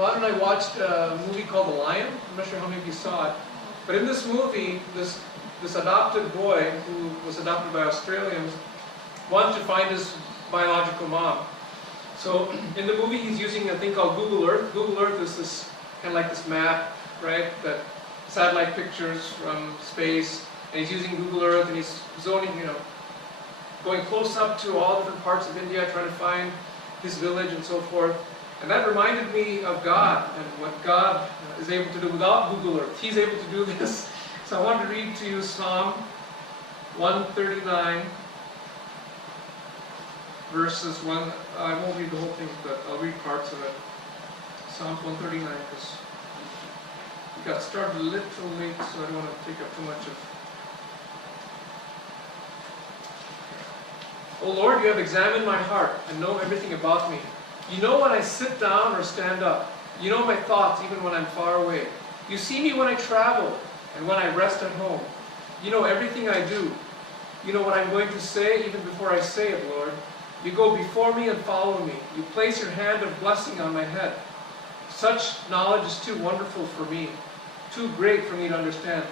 Ron and I watched a movie called The Lion. I'm not sure how many of you saw it. But in this movie, this adopted boy who was adopted by Australians wanted to find his biological mom. So in the movie, he's using a thing called Google Earth. Google Earth is this kind of like this map, right? That satellite pictures from space. And he's using Google Earth, and he's zoning, going close up to all different parts of India, trying to find his village and so forth. And that reminded me of God and what God is able to do without Google Earth. He's able to do this. So I wanted to read to you Psalm 139, verses 1. I won't read the whole thing, but I'll read parts of it. Psalm 139, because we got started a little late, so I don't want to take up too much of. O Lord, you have examined my heart and know everything about me. You know when I sit down or stand up. You know my thoughts even when I'm far away. You see me when I travel and when I rest at home. You know everything I do. You know what I'm going to say even before I say it, Lord. You go before me and follow me. You place your hand of blessing on my head. Such knowledge is too wonderful for me, too great for me to understand.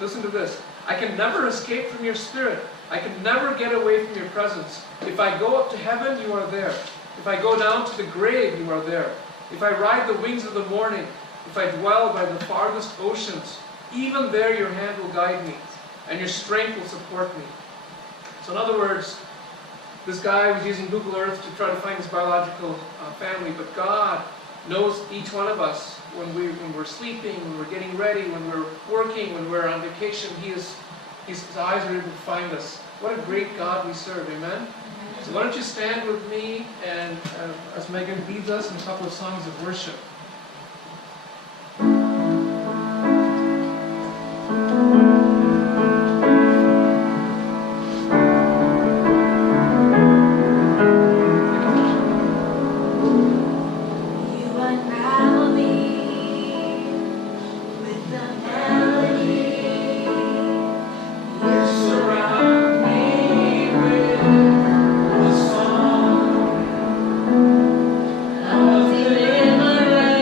Listen to this. I can never escape from your spirit. I can never get away from your presence. If I go up to heaven, you are there. If I go down to the grave, you are there. If I ride the wings of the morning, if I dwell by the farthest oceans, even there your hand will guide me, and your strength will support me. So in other words, this guy was using Google Earth to try to find his biological family, but God knows each one of us when we're sleeping, when we're getting ready, when we're working, when we're on vacation. His eyes are able to find us. What a great God we serve, amen? So why don't you stand with me and as Megan leads us in a couple of songs of worship. Deliverance.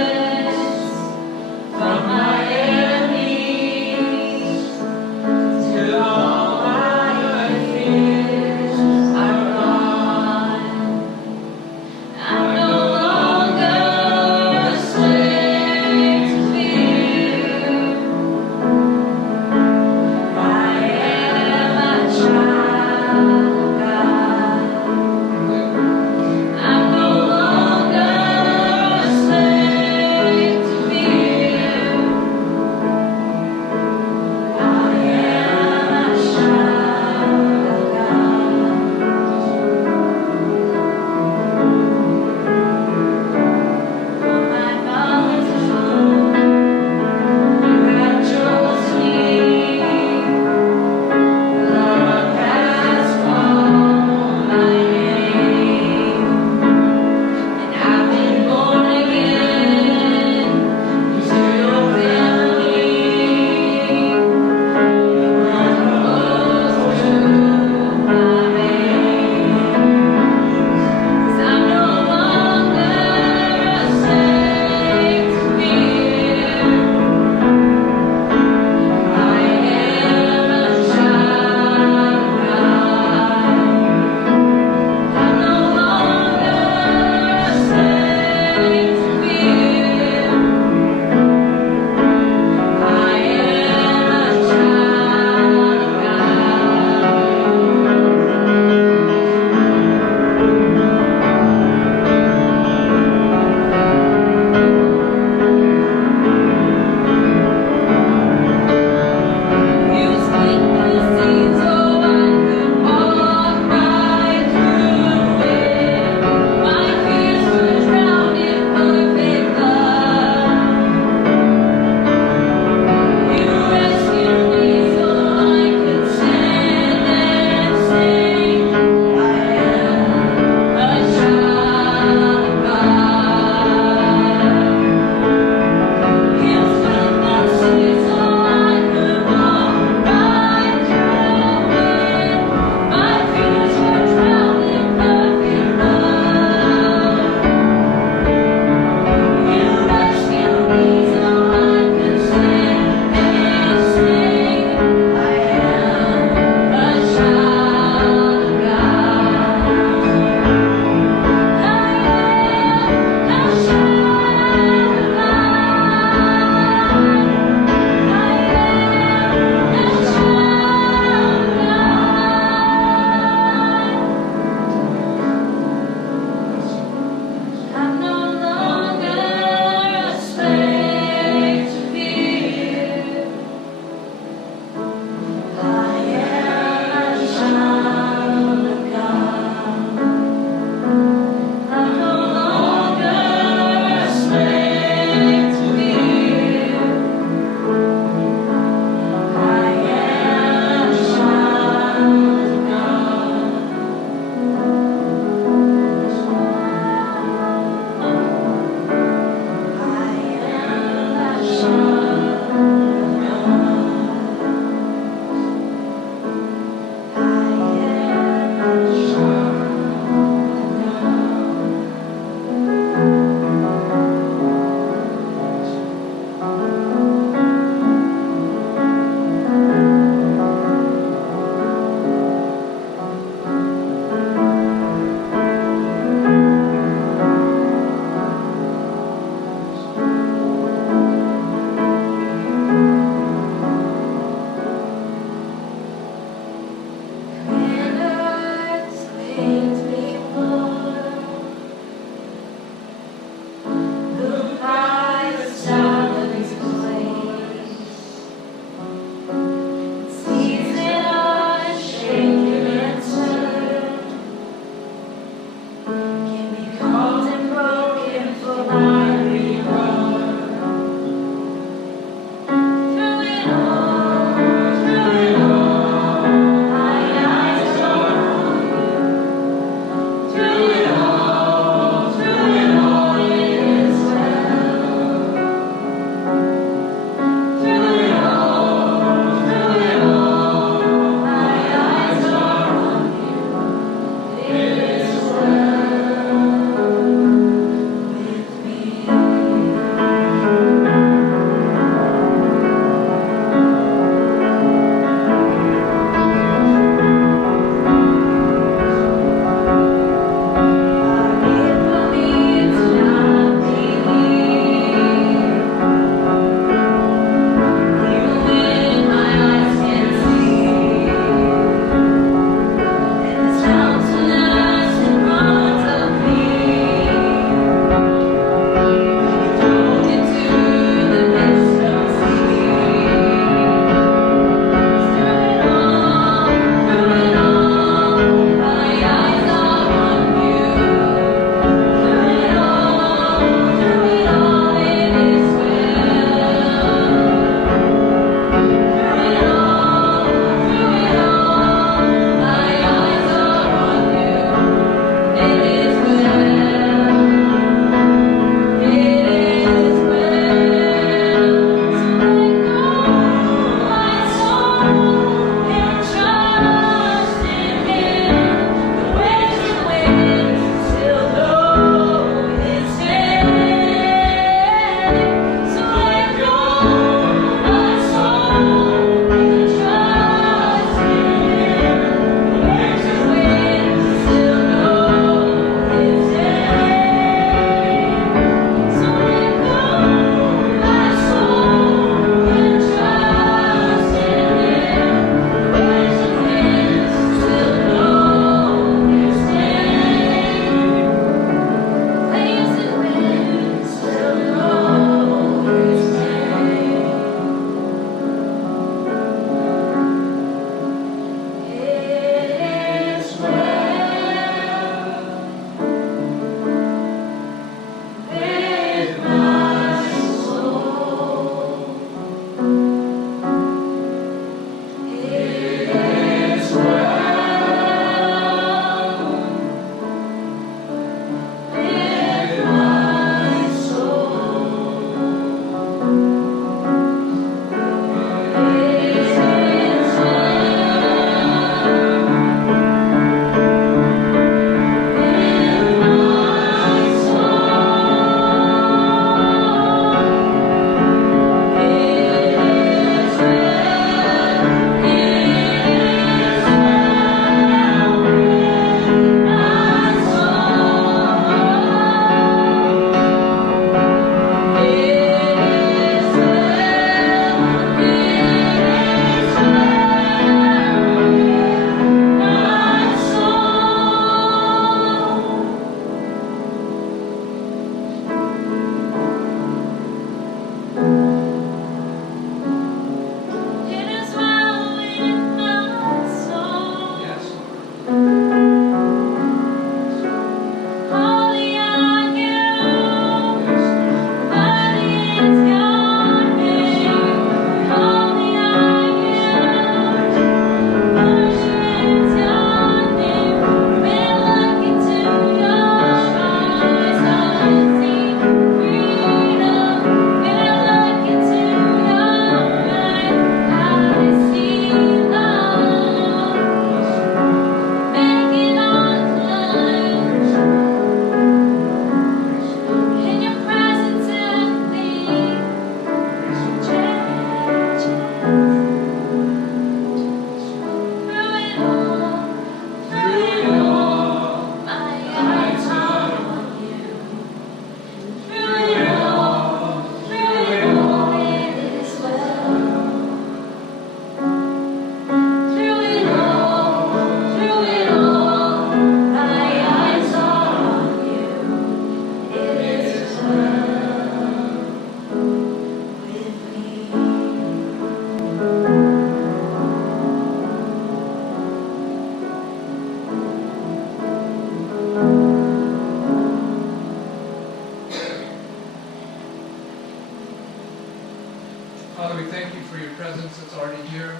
for your presence that's already here.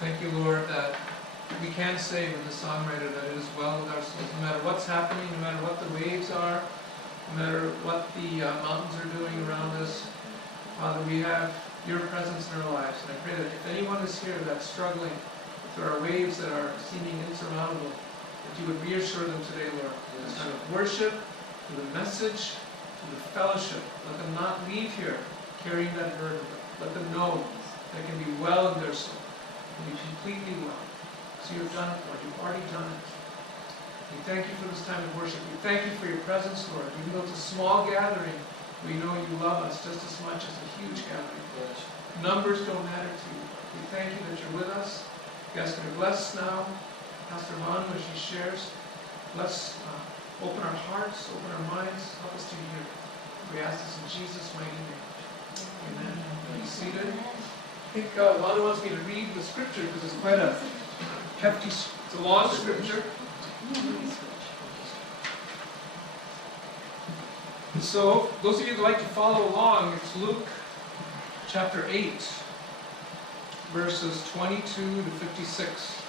Thank you, Lord, that we can say with the songwriter that it is well with our souls, no matter what's happening, no matter what the waves are, no matter what the mountains are doing around us. Father, we have your presence in our lives. And I pray that if anyone is here that's struggling, if there are waves that are seeming insurmountable, that you would reassure them today, Lord. This kind of worship, through the message, through the fellowship. Let them not leave here carrying that burden. Let them know they can be well in their soul. Can be completely well. So you've done it, Lord. You've already done it. We thank you for this time of worship. We thank you for your presence, Lord. Even though it's a small gathering, we know you love us just as much as a huge gathering. Yes. Numbers don't matter to you. We thank you that you're with us. You guys can bless now Pastor Manu as she shares. Let's open our hearts, open our minds. Help us to hear. We ask this in Jesus' mighty name. Amen. Be seated. I think Manu wants me to read the scripture because it's quite a hefty, it's a long scripture. So, those of you that like to follow along, it's Luke chapter 8, verses 22 to 56.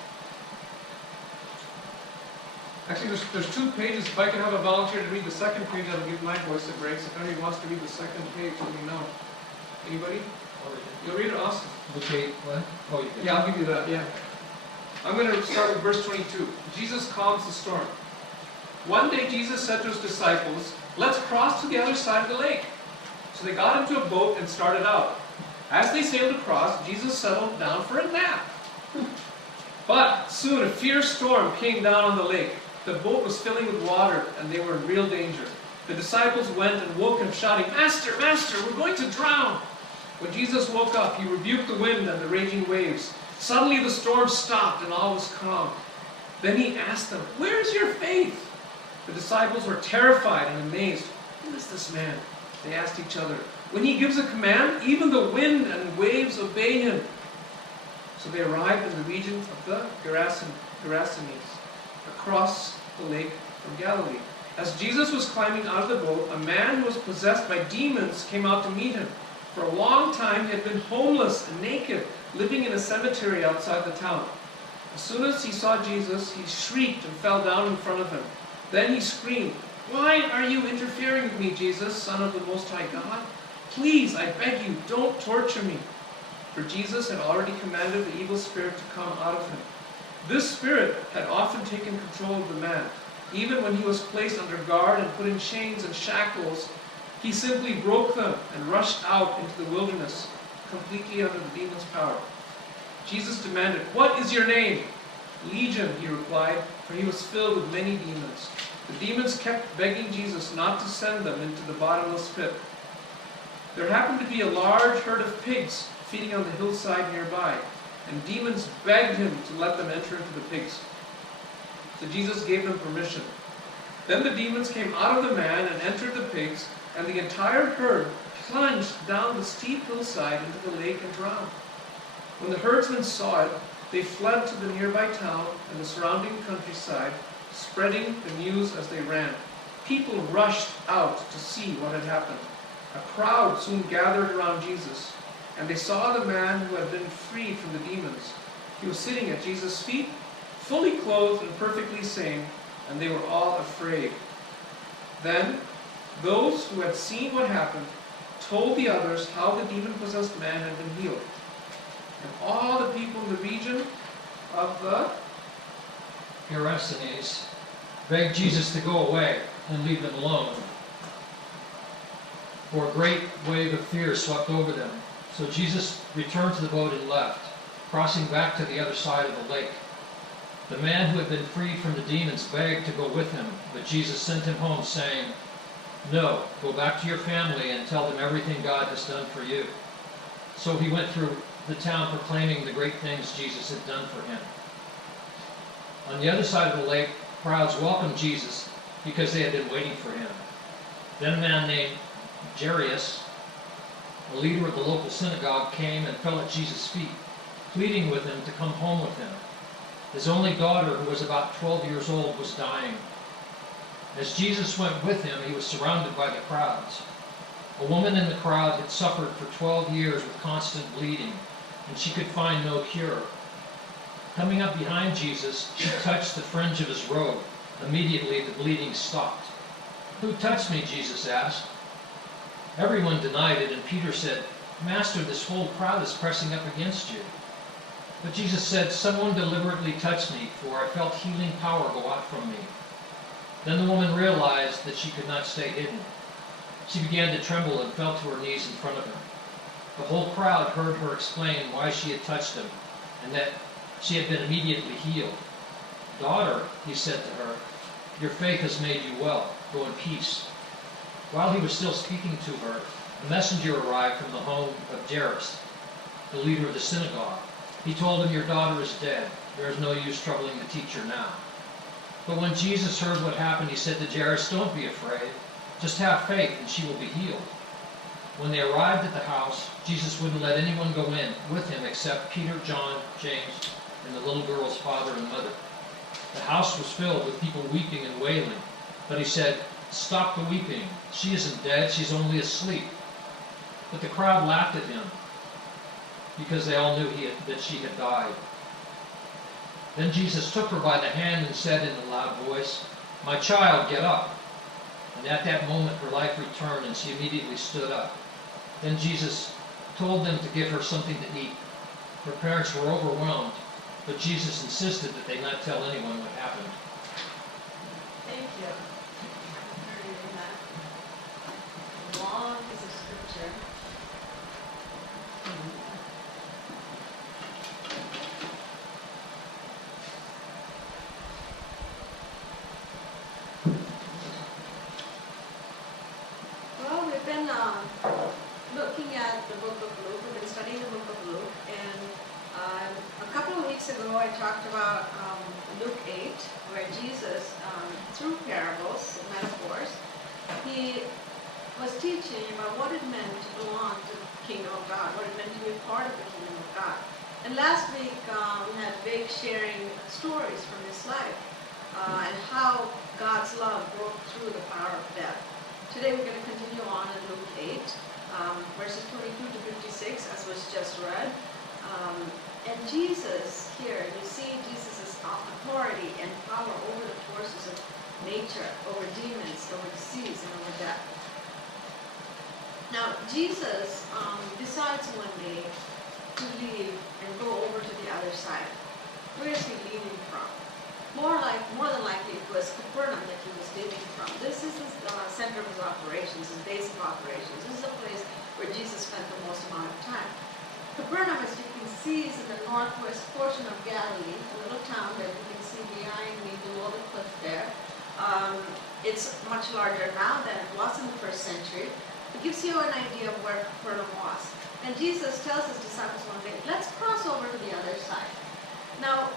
Actually, there's 2 pages. If I can have a volunteer to read the second page, I'll give my voice a break. So if anybody wants to read the second page, let me know. Anybody? You'll read it, Austin. Okay, what? Oh, you Yeah, I'll give you that, yeah. I'm going to start with verse 22. Jesus calms the storm. One day Jesus said to his disciples, "Let's cross to the other side of the lake." So they got into a boat and started out. As they sailed across, Jesus settled down for a nap. But soon a fierce storm came down on the lake. The boat was filling with water, and they were in real danger. The disciples went and woke him, shouting, "Master, Master, we're going to drown!" When Jesus woke up, he rebuked the wind and the raging waves. Suddenly the storm stopped, and all was calm. Then he asked them, "Where is your faith?" The disciples were terrified and amazed. "Who is this man?" they asked each other. "When he gives a command, even the wind and waves obey him." So they arrived in the region of the Gerasenes, across the lake from Galilee. As Jesus was climbing out of the boat, a man who was possessed by demons came out to meet him. For a long time he had been homeless and naked, living in a cemetery outside the town. As soon as he saw Jesus, he shrieked and fell down in front of him. Then he screamed, "Why are you interfering with me, Jesus, Son of the Most High God? Please, I beg you, don't torture me." For Jesus had already commanded the evil spirit to come out of him. This spirit had often taken control of the man. Even when he was placed under guard and put in chains and shackles, he simply broke them and rushed out into the wilderness, completely under the demon's power. Jesus demanded, "What is your name?" "Legion," he replied, for he was filled with many demons. The demons kept begging Jesus not to send them into the bottomless pit. There happened to be a large herd of pigs feeding on the hillside nearby, and demons begged him to let them enter into the pigs. So Jesus gave them permission. Then the demons came out of the man and entered the pigs, and the entire herd plunged down the steep hillside into the lake and drowned. When the herdsmen saw it, they fled to the nearby town and the surrounding countryside, spreading the news as they ran. People rushed out to see what had happened. A crowd soon gathered around Jesus, and they saw the man who had been freed from the demons. He was sitting at Jesus' feet, fully clothed and perfectly sane, and they were all afraid. Then those who had seen what happened told the others how the demon-possessed man had been healed. And all the people in the region of the Gerasenes begged Jesus to go away and leave them alone. For a great wave of fear swept over them. So Jesus returned to the boat and left, crossing back to the other side of the lake. The man who had been freed from the demons begged to go with him, but Jesus sent him home, saying, "No, go back to your family and tell them everything God has done for you." So he went through the town proclaiming the great things Jesus had done for him. On the other side of the lake, crowds welcomed Jesus because they had been waiting for him. Then a man named Jairus, a leader of the local synagogue, came and fell at Jesus' feet, pleading with him to come home with him. His only daughter, who was about 12 years old, was dying. As Jesus went with him, he was surrounded by the crowds. A woman in the crowd had suffered for 12 years with constant bleeding. and she could find no cure. Coming up behind Jesus, she touched the fringe of his robe. Immediately the bleeding stopped. "Who touched me?" Jesus asked. Everyone denied it, and Peter said, "Master, this whole crowd is pressing up against you." But Jesus said, "Someone deliberately touched me, for I felt healing power go out from me." Then the woman realized that she could not stay hidden. She began to tremble and fell to her knees in front of him. The whole crowd heard her explain why she had touched him, and that she had been immediately healed. "Daughter," he said to her, "your faith has made you well. Go in peace." While he was still speaking to her, a messenger arrived from the home of Jairus, the leader of the synagogue. He told him, "Your daughter is dead. There is no use troubling the teacher now." But when Jesus heard what happened, he said to Jairus, "Don't be afraid. Just have faith, and she will be healed." When they arrived at the house, Jesus wouldn't let anyone go in with him except Peter, John, James, and the little girl's father and mother. The house was filled with people weeping and wailing. But he said, "Stop the weeping. She isn't dead. She's only asleep." But the crowd laughed at him because they all knew that she had died. Then Jesus took her by the hand and said in a loud voice, "My child, get up." And at that moment her life returned, and she immediately stood up. Then Jesus told them to give her something to eat. Her parents were overwhelmed, but Jesus insisted that they not tell anyone what happened. Thank you for reading that long piece of scripture. Well, we've been looking at the book of Luke. We've been studying the book of Luke, and a couple of weeks ago I talked about Luke 8, where Jesus, through parables, metaphors, he was teaching about what it meant to belong to the kingdom of God, what it meant to be a part of the kingdom of God. And last week we had Vic sharing stories from his life and how God's love broke through the power of death. Today we're going to continue on in Luke 8, verses 22 to 56, as was just read. And Jesus here, you see Jesus' authority and power over the forces of nature, over demons, over disease, and over death. Now, Jesus decides one day to leave and go over to the other side. Where is he leaving from? More than likely, it was Capernaum that he was leaving from. This is his center of his operations, his base of operations. This is a place where Jesus spent the most amount of time. Capernaum, as you can see, is in the northwest portion of Galilee, a little town that you can see behind me below the cliff there. It's much larger now than it was in the first century. It gives you an idea of where Capernaum was. And Jesus tells his disciples one day, "Let's cross over to the other side." Now,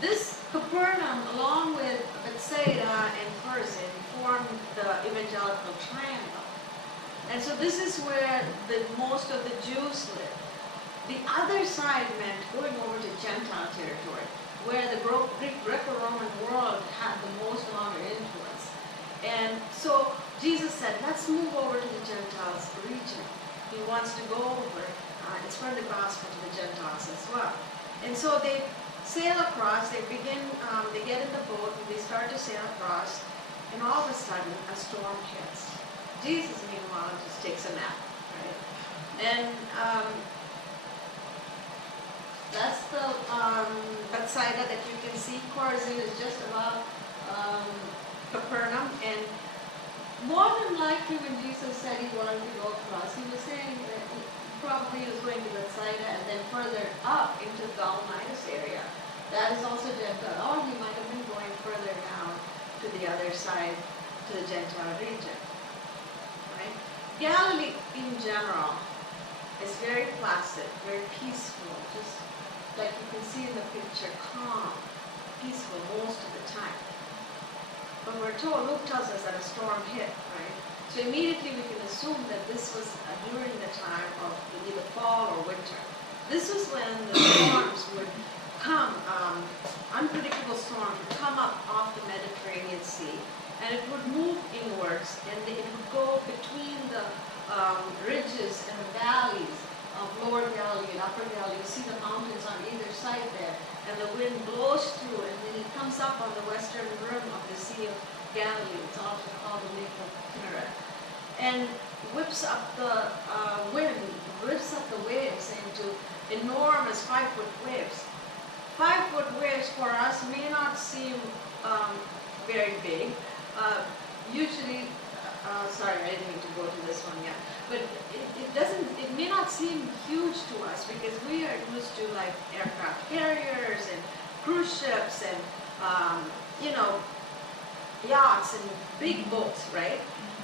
this Capernaum, along with Bethsaida and Chorazin, formed the evangelical triangle. And so this is where most of the Jews live. The other side meant going over to Gentile territory, where the Greek Greco-Roman world had the most amount of influence. And so Jesus said, let's move over to the Gentiles region. He wants to go over and spread the gospel to the Gentiles as well. And so they sail across, they get in the boat, and they start to sail across, and all of a sudden a storm hits. Jesus, meanwhile, just takes a nap, right? And that's the Bethsaida that you can see. Chorazin is just above Capernaum, and more than likely when Jesus said he wanted to go across, he was saying that he probably was going to Bethsaida and then further up into the Dalmatis area. That is also Gentile. Or he might have been going further down to the other side, to the Gentile region. Right? Galilee in general is very placid, very peaceful, just like you can see in the picture, calm, peaceful most of the time. But we're told, Luke tells us that a storm hit, right? So immediately we can assume that this was during the time of either fall or winter. This was when the storms would come, unpredictable storms would come up off the Mediterranean Sea, and it would move inwards, and it would go between the ridges and the valleys of Lower Galilee and Upper Galilee. You see the mountains on either side there, and the wind blows through, and then it comes up on the western rim of the Sea of Galilee. It's also called the Lake of Kinneret, and whips up the wind, whips up the waves into enormous 5-foot waves. 5-foot waves for us may not seem very big. Usually, sorry, I didn't mean to go to this one yet, but it may not seem huge to us because we are used to like aircraft carriers and cruise ships and, yachts and big boats, right?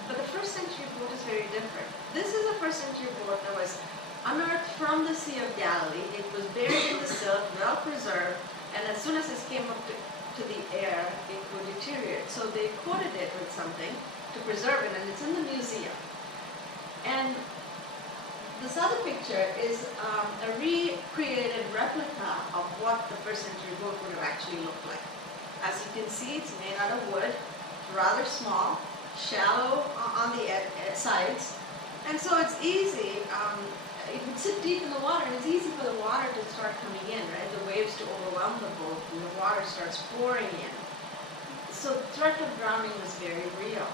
But the first century boat is very different. This is a first century boat that was unearthed from the Sea of Galilee. It was buried in the silt, well preserved, and as soon as it came up to the air, it would deteriorate. So they coated it with something to preserve it, and it's in the museum. And this other picture is a recreated replica of what the first century boat would have actually looked like. As you can see, it's made out of wood, rather small, shallow on the sides, and so it's easy. It would sit deep in the water, and it's easy for the water to start coming in, right? The waves to overwhelm the boat, and the water starts pouring in. So the threat of drowning was very real.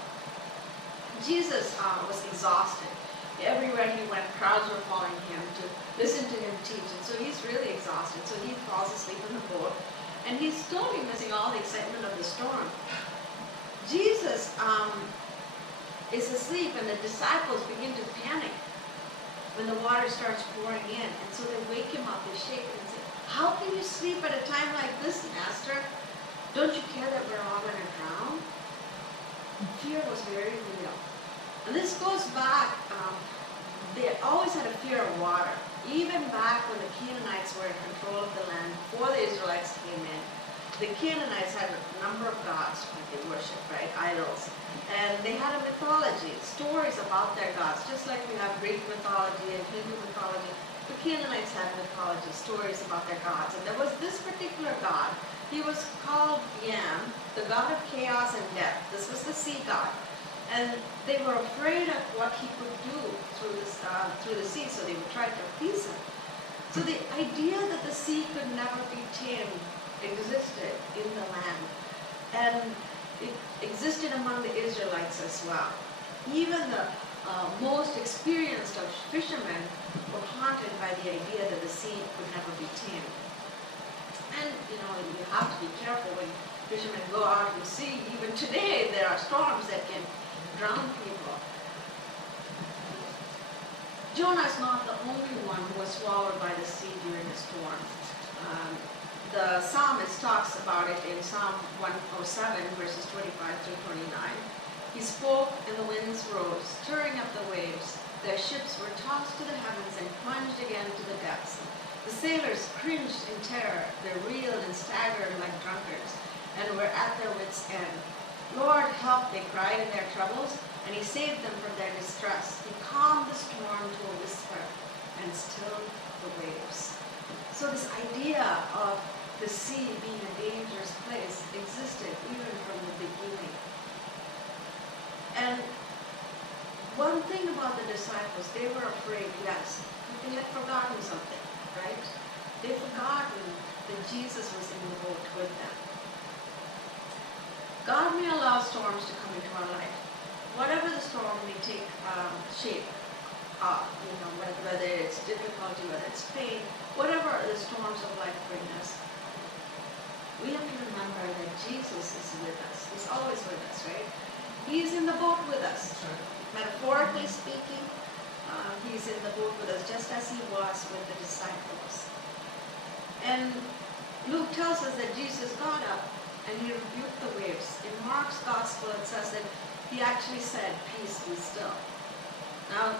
Jesus was exhausted. Everywhere he went, crowds were following him to listen to him teach, and so he's really exhausted. So he falls asleep in the boat, and he's totally missing all the excitement of the storm. Jesus is asleep, and the disciples begin to panic when the water starts pouring in, and so they wake him up, they shake him and say, "How can you sleep at a time like this, Master? Don't you care that we're all going to drown?" And fear was very real. And this goes back, they always had a fear of water. Even back when the Canaanites were in control of the land, before the Israelites came in, the Canaanites had a number of gods that they worshipped, right? Idols. And they had a mythology, stories about their gods, just like we have Greek mythology and Hindu mythology. The Canaanites had mythology, stories about their gods. And there was this particular god. He was called Yam, the god of chaos and death. This was the sea god. And they were afraid of what he could do through the sea, so they would try to appease him. So the idea that the sea could never be tamed existed in the land. And it existed among the Israelites as well. Even the most experienced of fishermen were haunted by the idea that the sea could never be tamed. And, you have to be careful when fishermen go out to sea. Even today, there are storms that can drown people. Jonah is not the only one who was swallowed by the sea during a storm. The psalmist talks about it in Psalm 107, verses 25 through 29. He spoke, and the winds rose, stirring up the waves. Their ships were tossed to the heavens and plunged again to the depths. The sailors cringed in terror. They reeled and staggered like drunkards, and were at their wits' end. "Lord, help," they cried in their troubles, and he saved them from their distress. He calmed the storm to a whisper and stilled the waves. So this idea of the sea being a dangerous place existed even from the beginning. And one thing about the disciples, they were afraid, yes, but they had forgotten something, right? They'd forgotten that Jesus was in the boat with them. God may allow storms to come into our life. Whatever the storm may take shape, whether it's difficulty, whether it's pain, whatever the storms of life bring us, we have to remember that Jesus is with us. He's always with us, right? He's in the boat with us. Metaphorically speaking, he's in the boat with us just as he was with the disciples. And Luke tells us that Jesus got up and he rebuked the waves. In Mark's gospel, it says that he actually said, "Peace, be still." Now,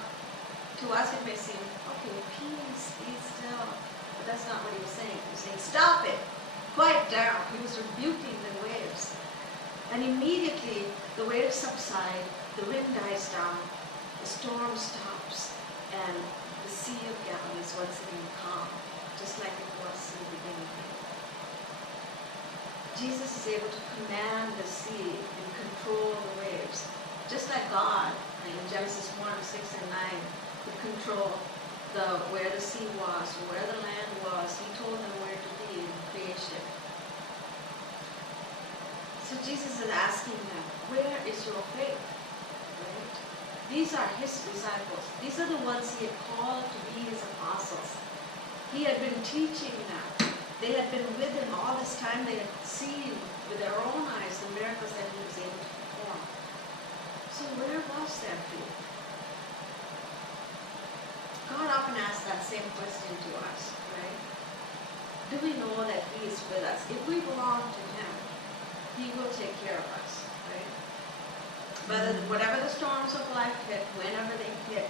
to us it may seem, okay, peace, be still. But that's not what he was saying. He was saying, "Stop it. Quiet down." He was rebuking the waves. And immediately the waves subside, the wind dies down, the storm stops, and the Sea of Galilee is once again calm, just like it was in the beginning. Jesus is able to command the sea and control the waves, just like God in Genesis 1, 6, and 9 could control where the sea was, or where the land was. He told them where to be in creation. So Jesus is asking them, where is your faith? Right? These are his disciples. These are the ones he had called to be his apostles. He had been teaching them. They had been with him all this time. They had seen with their own eyes the miracles that he was able to perform. So where was their faith? God often asks that same question to us, right? Do we know that he is with us? If we belong to him, he will take care of us, right? Whatever the storms of life hit, whenever they hit,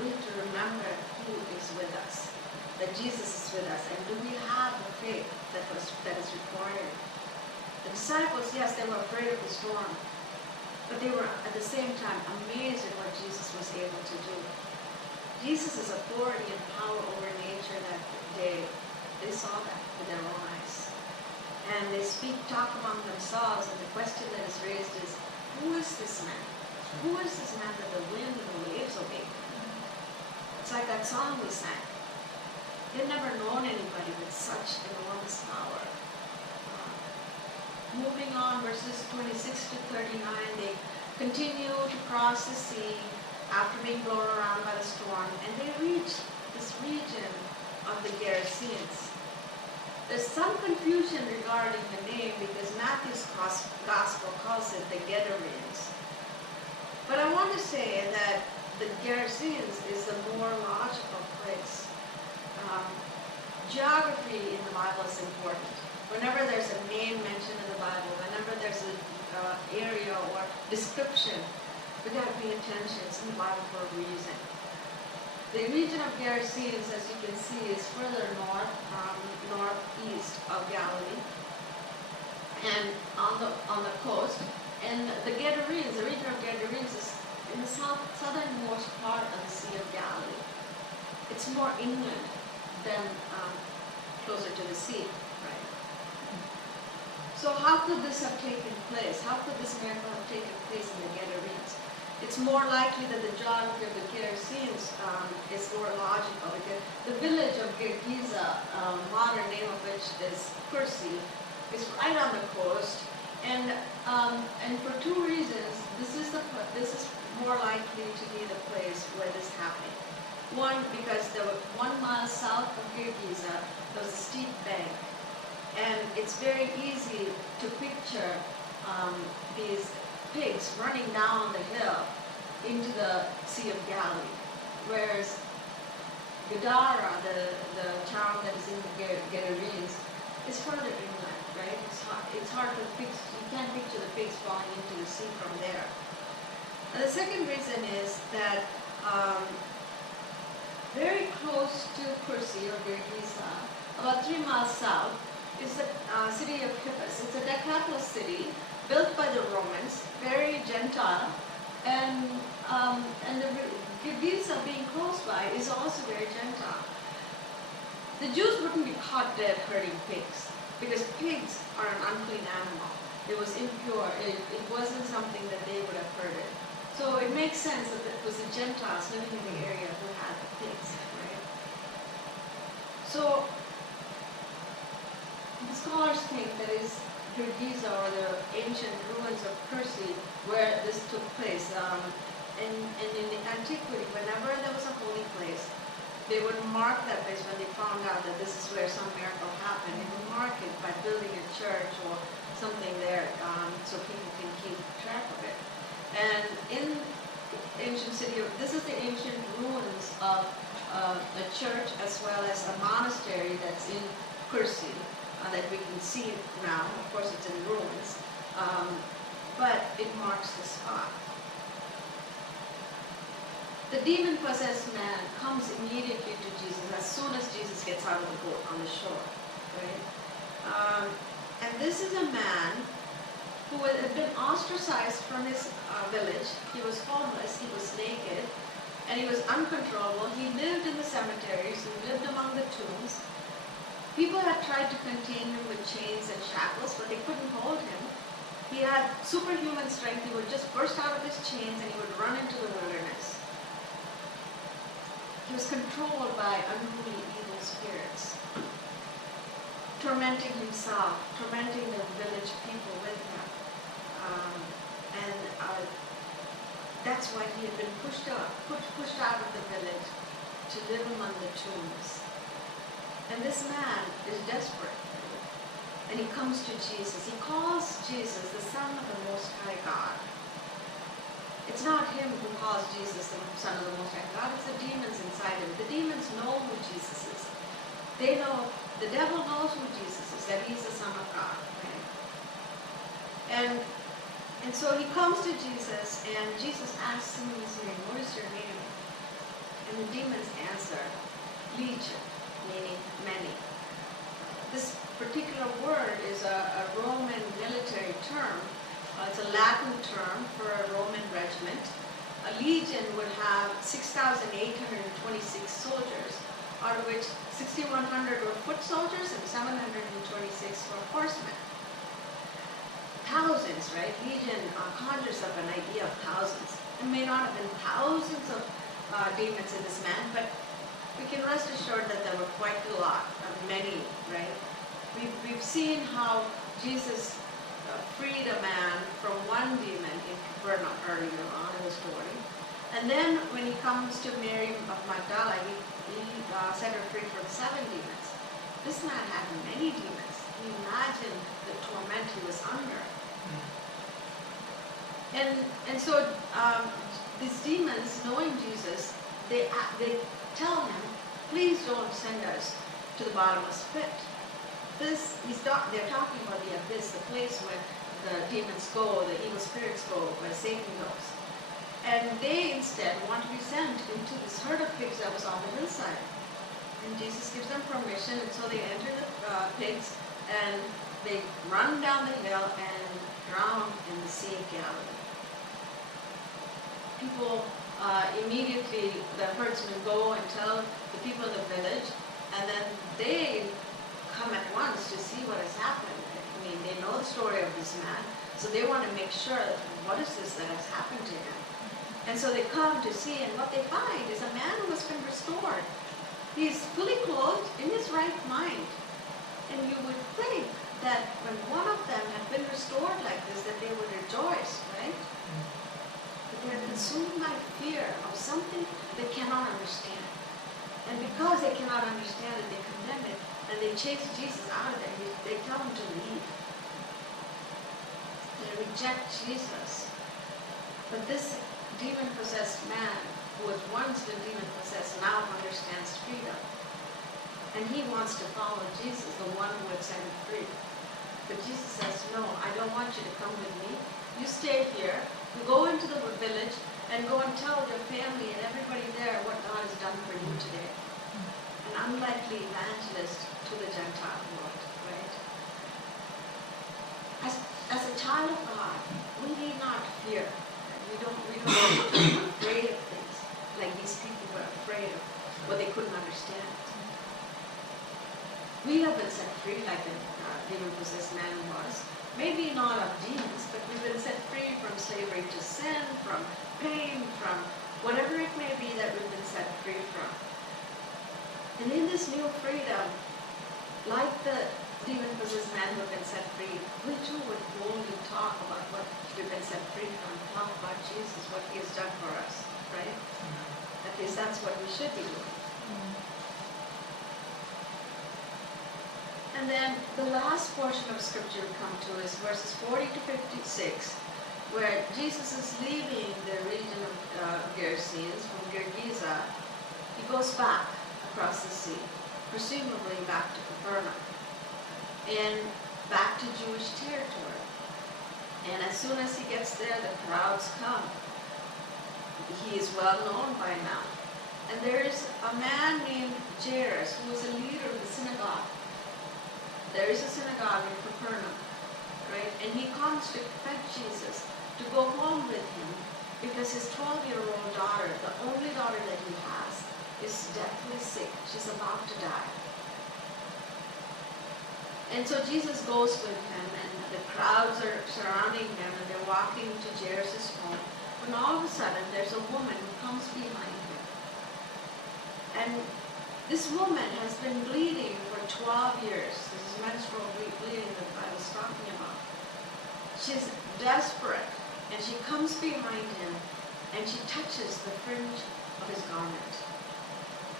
we have to remember who is with us, that Jesus is with us. And do we have the faith that is required? The disciples, yes, they were afraid of the storm, but they were at the same time amazed at what Jesus was able to do. Jesus' authority and power over nature that day, they saw that with their own eyes. And they talk among themselves, and the question that is raised is, who is this man? Who is this man that the wind and the waves obey? It's like that song we sang. They've never known anybody with such enormous power. Moving on, verses 26 to 39, they continue to cross the sea after being blown around by the storm, and they reach this region of the Gerasenes. There's some confusion regarding the name because Matthew's gospel calls it the Gadarenes. But I want to say that the Gerasenes is the more logical place. Geography in the Bible is important. Whenever there's a name mentioned in the Bible, whenever there's an area or description, we got to pay attention. It's in the Bible for a reason. The region of Gerasenes, as you can see, is further northeast of Galilee, and on the coast. And the Gadarenes, the region of Gadarenes, is in the southernmost part of the Sea of Galilee. It's more inland than closer to the sea, right? So how could this have taken place? How could this miracle have taken place in the Gadarenes? It's more likely that the geography of the Gerasenes is more logical because the village of Gergesa, modern name of which is Percy, is right on the coast, and for two reasons, this is more likely to be the place where this happened. One, because there was 1 mile south of Gergesa, there was a steep bank, and it's very easy to picture these pigs running down the hill into the Sea of Galilee, whereas Gadara, the town that is in the Gadarenes, is further inland, right? It's hard to picture, you can't picture the pigs falling into the sea from there. And the second reason is that very close to Percy or Gergesa, about 3 miles south, is the city of Hippus. It's a Decapolis city built by the Romans, very Gentile, and the Gergesa being close by is also very Gentile. The Jews wouldn't be caught dead herding pigs because pigs are an unclean animal. It was impure. It wasn't something that they would have herded. So it makes sense that it was the Gentiles living in the area who had the pigs, right? So the scholars think that is Gergesa, or the ancient ruins of Percy, where this took place. And in the antiquity, whenever there was a holy place, they would mark that place when they found out that this is where some miracle happened. They would mark it by building a church or something there so people can keep track of it. And in ancient city, this is the ancient ruins of a church as well as a monastery that's in Percy. That we can see now. Of course, it's in ruins, but it marks the spot. The demon-possessed man comes immediately to Jesus as soon as Jesus gets out of the boat on the shore, right? And this is a man who had been ostracized from his village. He was homeless, he was naked, and he was uncontrollable. He lived in the cemeteries, he lived among the tombs. People had tried to contain him with chains and shackles, but they couldn't hold him. He had superhuman strength. He would just burst out of his chains and he would run into the wilderness. He was controlled by unruly evil spirits, tormenting himself, tormenting the village people with him. And that's why he had been pushed out of the village to live among the tombs. And this man is desperate. And he comes to Jesus. He calls Jesus the Son of the Most High God. It's not him who calls Jesus the Son of the Most High God. It's the demons inside him. The demons know who Jesus is. They know, the devil knows who Jesus is, that he's the Son of God. Right? And so he comes to Jesus, and Jesus asks him his name. What is your name? And the demons answer, Legion, meaning many. This particular word is a Roman military term. It's a Latin term for a Roman regiment. A legion would have 6,826 soldiers, out of which 6,100 were foot soldiers and 726 were horsemen. Thousands, right? Legion conjures up an idea of thousands. There may not have been thousands of demons in this man, but we can rest assured that there were quite a lot, many, right? We've seen how Jesus freed a man from one demon in Capernaum earlier on in the story. And then when he comes to Mary of Magdala, he set her free from 7 demons. This man had many demons. Can you imagine the torment he was under? And so these demons, knowing Jesus, they tell him, please don't send us to the bottomless pit. They're talking about the abyss, the place where the demons go, the evil spirits go, where Satan goes. And they instead want to be sent into this herd of pigs that was on the hillside. And Jesus gives them permission, and so they enter the pigs, and they run down the hill and drown in the Sea of Galilee. People immediately, the herdsmen go and tell the people in the village, and then they come at once to see what has happened. I mean, they know the story of this man, so they want to make sure, what is this that has happened to him? And so they come to see, and what they find is a man who has been restored. He's fully clothed in his right mind. And you would think that when one of them had been restored like this, that they would rejoice, right? But they're consumed by fear of something they cannot understand. And because they cannot understand it, they condemn it, and they chase Jesus out of there. They tell him to leave. They reject Jesus. But this demon-possessed man, who was once been demon-possessed, now understands freedom. And he wants to follow Jesus, the one who would set him free. But Jesus says, no, I don't want you to come with me. You stay here. You go into the village and go and tell your family and everybody there what God has done for you today. An unlikely evangelist to the Gentile world, right? As a child of God, we need not fear. We don't need to be afraid of things like these people were afraid of what they couldn't understand. We have been set free like the demon-possessed man was. Maybe not of demons, but we've been set free from slavery to sin, from pain, from whatever it may be that we've been set free from. And in this new freedom, like the demon-possessed man who had been set free, we too would boldly talk about what we've been set free from, talk about Jesus, what he has done for us, right? At least that's what we should be doing. And then the last portion of scripture we come to is verses 40 to 56, where Jesus is leaving the region of Gerasenes from Gergesa. He goes back across the sea, presumably back to Capernaum, and back to Jewish territory. And as soon as he gets there, the crowds come. He is well known by now. And there is a man named Jairus, who is a leader of the synagogue. There is a synagogue in Capernaum, right? And he comes to beg Jesus to go home with him because his 12-year-old daughter, the only daughter that he has, is deathly sick. She's about to die. And so Jesus goes with him, and the crowds are surrounding him, and they're walking to Jairus' home. When all of a sudden, there's a woman who comes behind him. And this woman has been bleeding for 12 years. This is menstrual bleeding that the Bible is talking about. She's desperate, and she comes behind him, and she touches the fringe of his garment.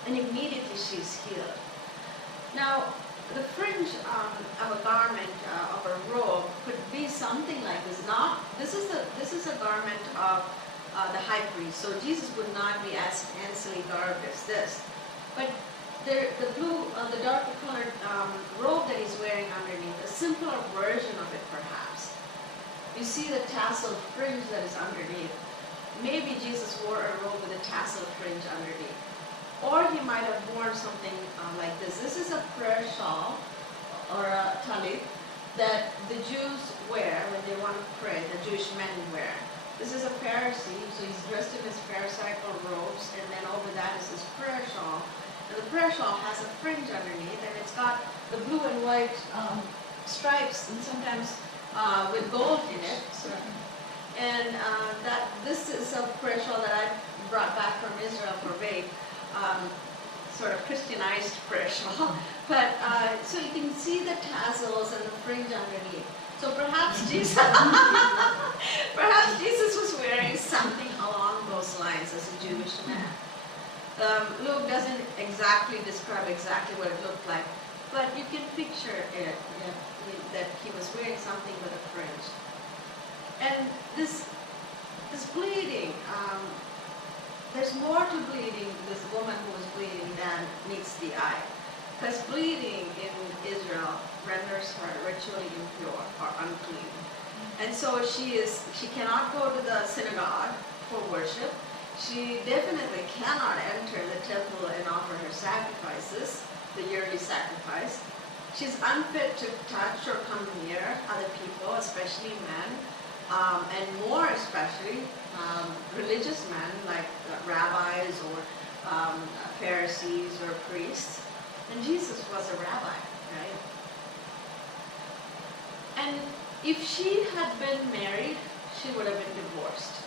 And immediately she's healed. Now, the fringe of a garment, of a robe, could be something like this. This is a garment of the high priest, so Jesus would not be as fancily garbed as this. But the darker colored robe that he's wearing underneath, a simpler version of it perhaps. You see the tasseled fringe that is underneath. Maybe Jesus wore a robe with a tasseled fringe underneath. Or he might have worn something like this. This is a prayer shawl or a talit that the Jews wear when they want to pray, the Jewish men wear. This is a Pharisee, so he's dressed in his Pharisaical robes, and then over that is his prayer shawl. And the prayer shawl has a fringe underneath, and it's got the blue and white stripes, and sometimes with gold in it. And this is a prayer shawl that I brought back from Israel for Vape. Sort of Christianized prayer shawl, but so you can see the tassels and the fringe underneath. So perhaps Jesus was wearing something along those lines as a Jewish man. Luke doesn't exactly describe exactly what it looked like, but you can picture it, that he was wearing something with a fringe. And this bleeding. There's more to bleeding, this woman who was bleeding, than meets the eye. Because bleeding in Israel renders her ritually impure or unclean. And so she cannot go to the synagogue for worship. She definitely cannot enter the temple and offer her sacrifices, the yearly sacrifice. She's unfit to touch or come near other people, especially men, and more especially religious men like rabbis or Pharisees or priests. And Jesus was a rabbi, right? And if she had been married, she would have been divorced.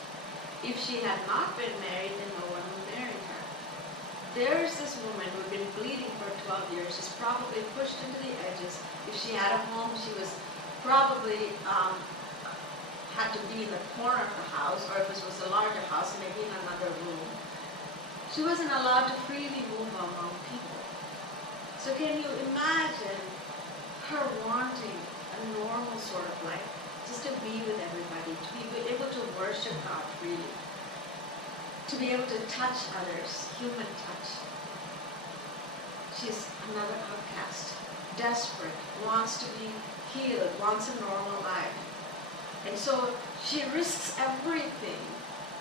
If she had not been married, then no one would marry her. There's this woman who had been bleeding for 12 years. She's probably pushed into the edges. If she had a home, she was probably had to be in the corner of the house, or if this was a larger house, maybe in another room. She wasn't allowed to freely move among people. So can you imagine her wanting a normal sort of life, just to be with everybody, to be able to worship God freely, to be able to touch others, human touch. She's another outcast, desperate, wants to be healed, wants a normal life. And so she risks everything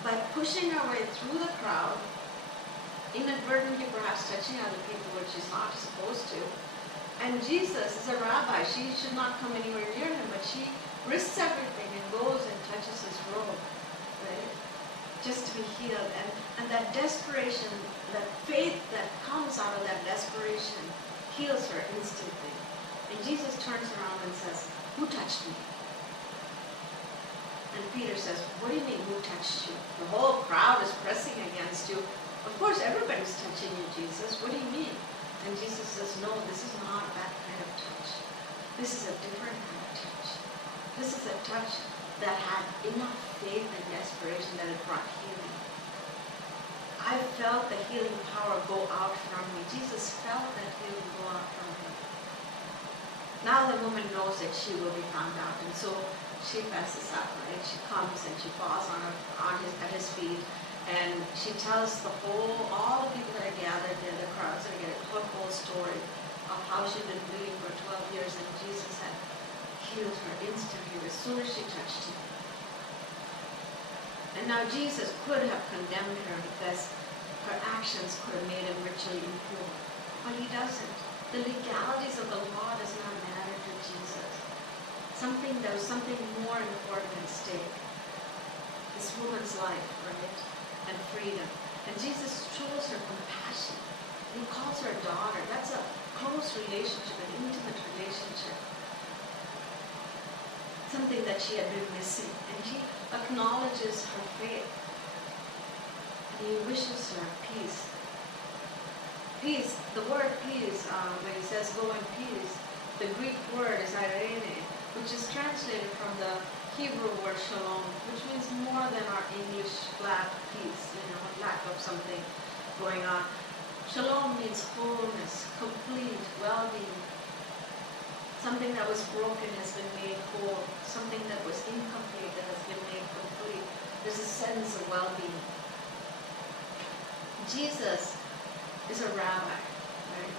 by pushing her way through the crowd, inadvertently perhaps touching other people, which she's not supposed to. And Jesus is a rabbi. She should not come anywhere near him, but she risks everything and goes and touches his robe, right? Just to be healed. And that desperation, that faith that comes out of that desperation heals her instantly. And Jesus turns around and says, "Who touched me?" And Peter says, "What do you mean, who touched you? The whole crowd is pressing against you. Of course, everybody's touching you, Jesus. What do you mean?" And Jesus says, "No, this is not that kind of touch. This is a different kind of touch. This is a touch that had enough faith and desperation that it brought healing. I felt the healing power go out from me." Jesus felt that healing go out from him. Now the woman knows that she will be found out, and so she messes up, right? She comes and she falls at his feet, and she tells all the people that are gathered there, the crowds that are getting her whole story of how she'd been bleeding for 12 years, and Jesus had healed her instantly as soon as she touched him. And now Jesus could have condemned her because her actions could have made him ritually impure, but he doesn't. The legalities of the law does not matter to Jesus. There was something more important at stake. This woman's life, right? And freedom. And Jesus shows her compassion. He calls her a daughter. That's a close relationship, an intimate relationship. Something that she had been missing. And he acknowledges her faith. And he wishes her peace. peace, the word peace, when he says go in peace, the Greek word is irene, which is translated from the Hebrew word shalom, which means more than our English flat peace, lack of something going on. Shalom means wholeness, complete, well-being. Something that was broken has been made whole. Something that was incomplete that has been made complete. There's a sense of well-being. Jesus is a rabbi, right?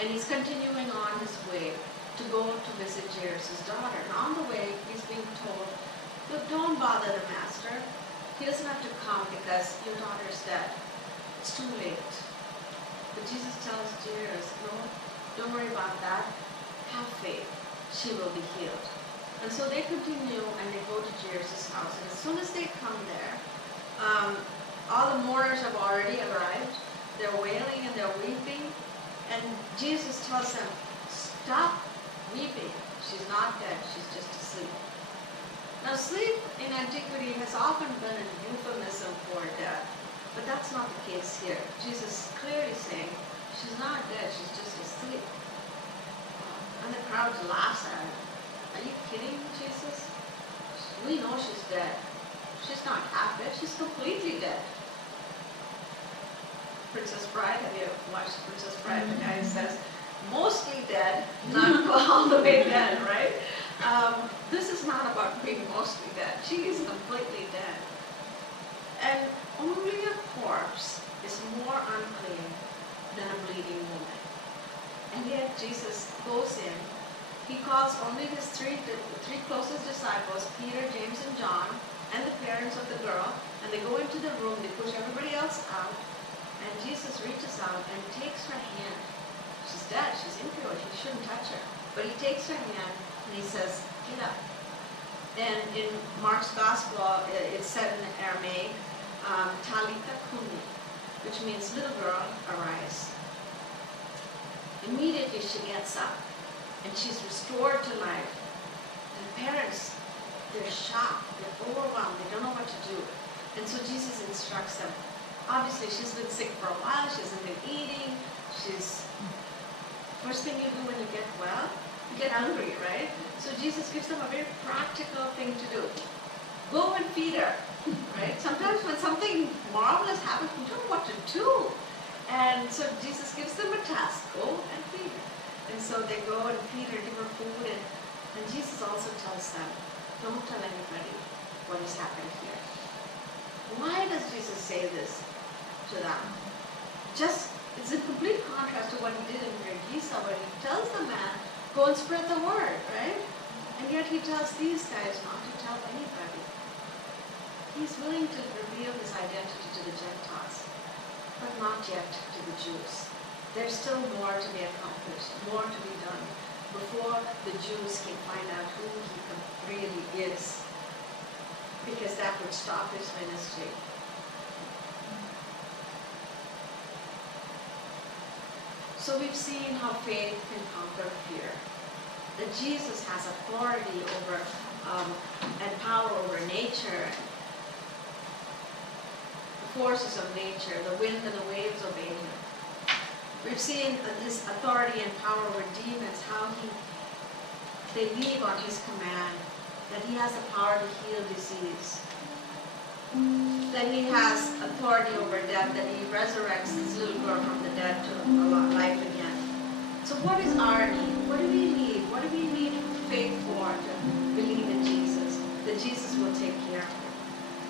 And he's continuing on his way to go to visit Jairus' daughter. And on the way, he's being told, look, don't bother the master. He doesn't have to come because your daughter is dead. It's too late. But Jesus tells Jairus, no, don't worry about that. Have faith. She will be healed. And so they continue and they go to Jairus' house. And as soon as they come there, all the mourners have already arrived. They're wailing and they're weeping. And Jesus tells them, stop weeping. She's not dead. She's just asleep. Now, sleep in antiquity has often been a euphemism for death. But that's not the case here. Jesus is clearly saying, she's not dead. She's just asleep. And the crowd laughs at him. Are you kidding me, Jesus? We know she's dead. She's not half dead. She's completely dead. Princess Bride, have you watched Princess Bride? The guy says, mostly dead, not all the way dead, right? This is not about being mostly dead. She is completely dead. And only a corpse is more unclean than a bleeding woman. And yet Jesus goes in. He calls only his three closest disciples, Peter, James, and John, and the parents of the girl, and they go into the room. They push everybody else out, and Jesus reaches out and takes her hand. She's dead. She's impure. He shouldn't touch her. But he takes her hand and he says, get up. And in Mark's Gospel, it's said in Aramaic, Talitha Kumi, which means little girl, arise. Immediately she gets up and she's restored to life. And parents, they're shocked, they're overwhelmed, they don't know what to do. And so Jesus instructs them. Obviously she's been sick for a while, she hasn't been eating, first thing you do when you get well, you get hungry, right? So Jesus gives them a very practical thing to do. Go and feed her, right? Sometimes when something marvelous happens, we don't know what to do. And so Jesus gives them a task, go and feed her. And so they go and feed her, give her food, and Jesus also tells them, don't tell anybody what has happened here. Why does Jesus say this to them? It's in complete contrast to what he did in Gergesa, where he tells the man, go and spread the word, right? And yet he tells these guys not to tell anybody. He's willing to reveal his identity to the Gentiles, but not yet to the Jews. There's still more to be accomplished, more to be done, before the Jews can find out who he really is, because that would stop his ministry. So we've seen how faith can conquer fear, that Jesus has authority over and power over nature, the forces of nature, the wind and the waves obey him. We've seen his authority and power over demons, how they leave on his command, that he has the power to heal disease, that he has authority over death, that he resurrects this little girl from the dead to life again. So what is our need? What do we need? What do we need faith for to believe in Jesus? That Jesus will take care of it.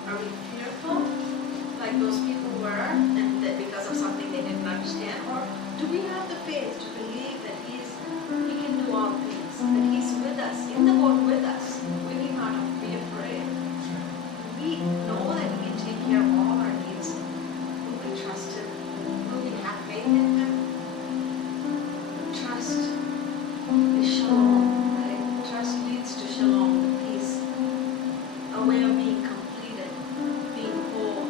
Are we fearful, like those people were, and that because of something they didn't understand? Or do we have the faith to believe that he can do all things, that he's with us, in the boat with us? We need not be afraid. We know that he can take care of all our needs. Will we trust him? Will we have faith in him? Trust is shalom, right? Trust leads to shalom, peace, a way of being completed, being whole,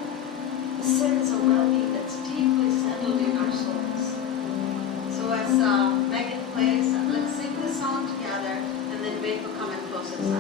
a sense of well-being that's deeply settled in our souls. So as Megan plays, let's sing this song together, and then Vake will come and close us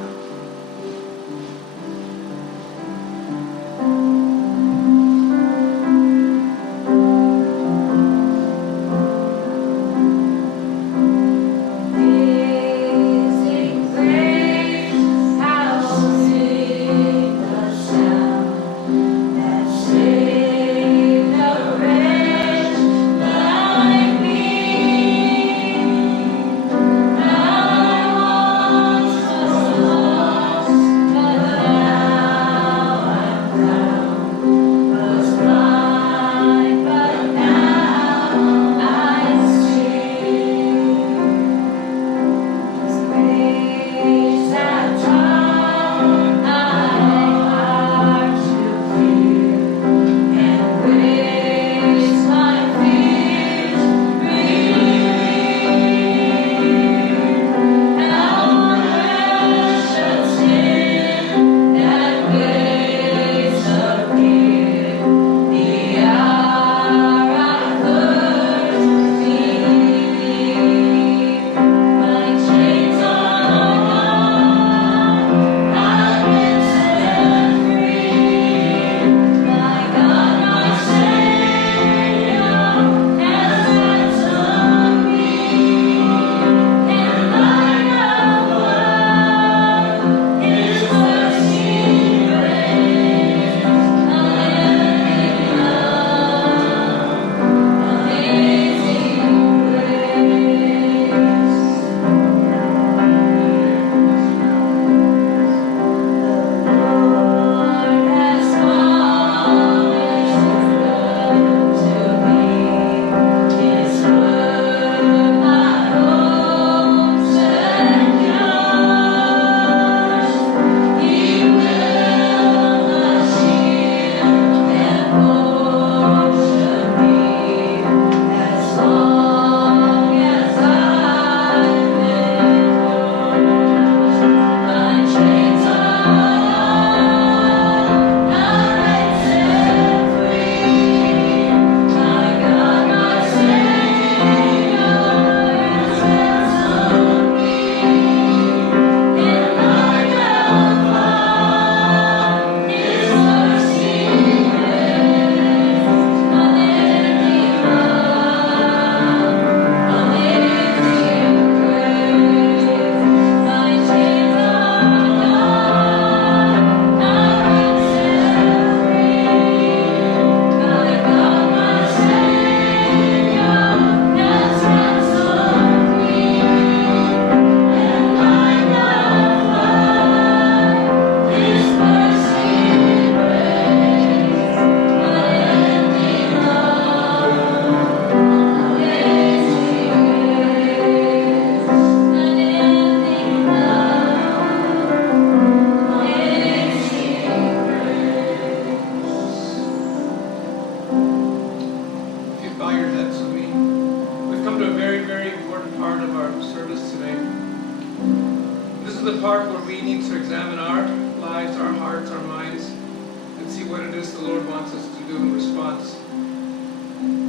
is the part where we need to examine our lives, our hearts, our minds, and see what it is the Lord wants us to do in response.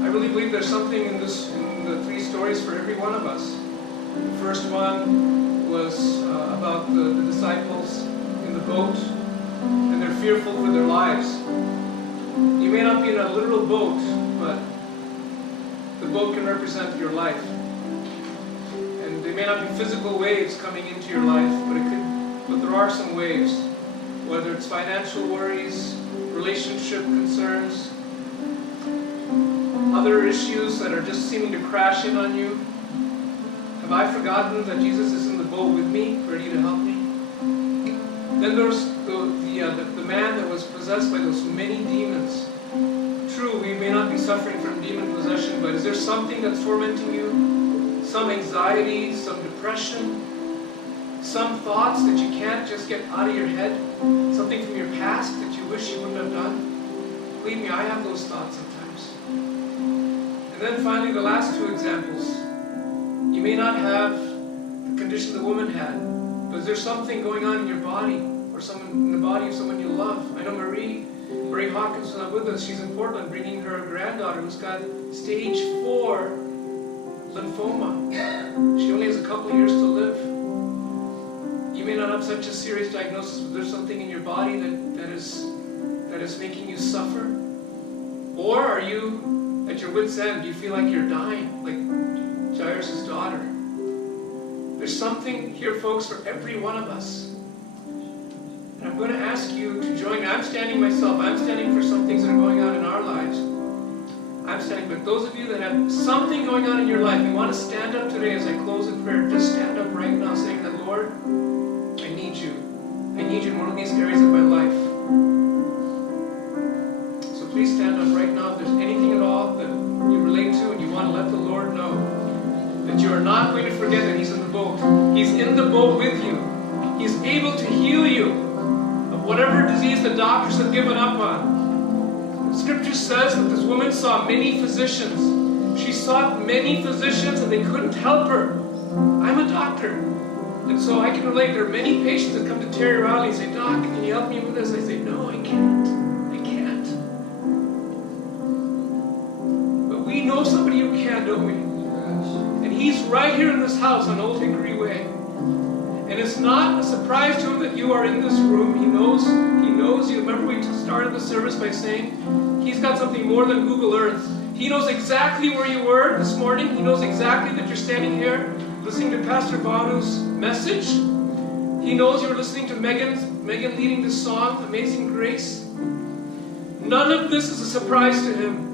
I really believe there's something in the three stories for every one of us. The first one was about the disciples in the boat, and they're fearful for their lives. You may not be in a literal boat, but the boat can represent your life. And they may not be physical waves coming into your life, but there are some waves, whether it's financial worries, relationship concerns, other issues that are just seeming to crash in on you. Have I forgotten that Jesus is in the boat with me, ready to help me? Then there's the man that was possessed by those many demons. True, we may not be suffering from demon possession, but is there something that's tormenting you? Some anxiety, some depression, some thoughts that you can't just get out of your head? Something from your past that you wish you wouldn't have done? Believe me, I have those thoughts sometimes. And then finally, the last two examples. You may not have the condition the woman had, but is there something going on in your body, or in the body of someone you love? I know Marie Hawkins is not with us. She's in Portland bringing her granddaughter who's got stage 4 lymphoma. She only has a couple of years to live. You may not have such a serious diagnosis, but there's something in your body that is making you suffer. Or are you at your wit's end? Do you feel like you're dying, like Jairus' daughter? There's something here, folks, for every one of us. And I'm going to ask you to join me. I'm standing myself. I'm standing for some things that are going on in our lives. I'm standing, but those of you that have something going on in your life, you want to stand up today as I close in prayer. Just stand up right now saying that, Lord, I need you. I need you in one of these areas of my life. So please stand up right now. If there's anything at all that you relate to and you want to let the Lord know that you are not going to forget that He's in the boat. He's in the boat with you. He's able to heal you of whatever disease the doctors have given up on. Scripture says that this woman saw many physicians. She sought many physicians and they couldn't help her. I'm a doctor. And so I can relate. There are many patients that come to Terry Riley and say, Doc, can you help me with this? I say, no, I can't. I can't. But we know somebody who can, don't we? And He's right here in this house on Old Hickory Way. And it's not a surprise to Him that you are in this room. He knows you. Remember we started the service by saying He's got something more than Google Earth. He knows exactly where you were this morning. He knows exactly that you're standing here listening to Pastor Banu's message. He knows you were listening to Megan leading this song, Amazing Grace. None of this is a surprise to Him.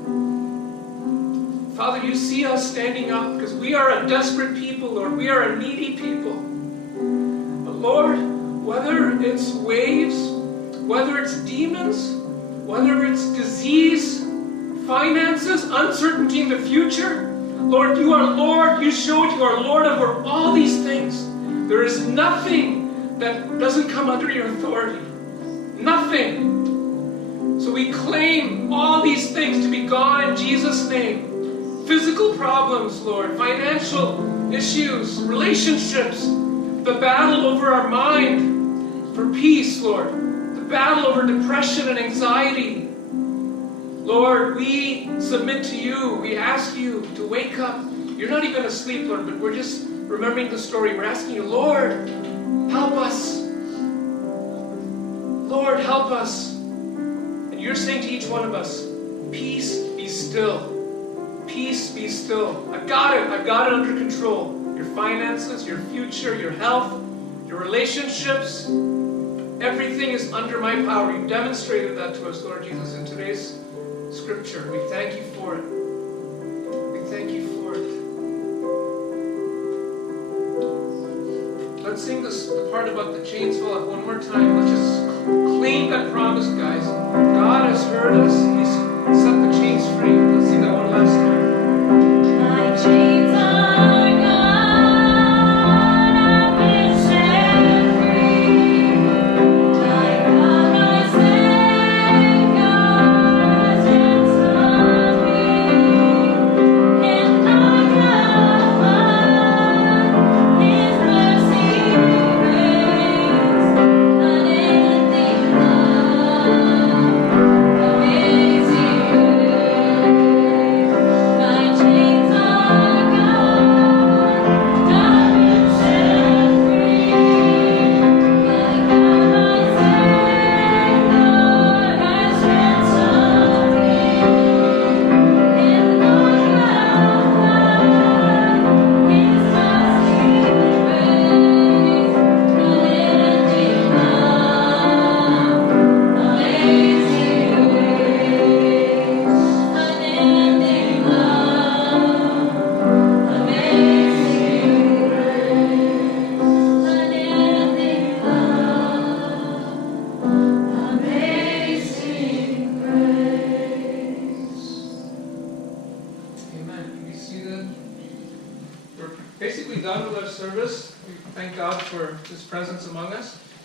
Father, you see us standing up because we are a desperate people, Lord. We are a needy people. But Lord, whether it's waves, whether it's demons, whether it's disease, finances, uncertainty in the future, Lord, you are Lord. You showed you are Lord over all these things. There is nothing that doesn't come under your authority. Nothing. So we claim all these things to be gone in Jesus' name. Physical problems, Lord, financial issues, relationships, the battle over our mind for peace, Lord, the battle over depression and anxiety. Lord, we submit to you. We ask you to wake up. You're not even asleep, Lord, but we're just remembering the story. We're asking you, Lord, help us. Lord, help us. And you're saying to each one of us, peace, be still. Peace, be still. I've got it. I've got it under control. Your finances, your future, your health, your relationships, everything is under my power. You've demonstrated that to us, Lord Jesus, in today's Scripture. We thank you for it. We thank you for it. Let's sing the part about the chains fall off one more time. Let's just claim that promise, guys. God has heard us. He's set the chains free. Let's sing that one last time. My chains are gone, I've been set free. My God, my Savior, has ransomed me, and I have found His mercy grace. seated. We're basically done with our service. We thank God for His presence among us.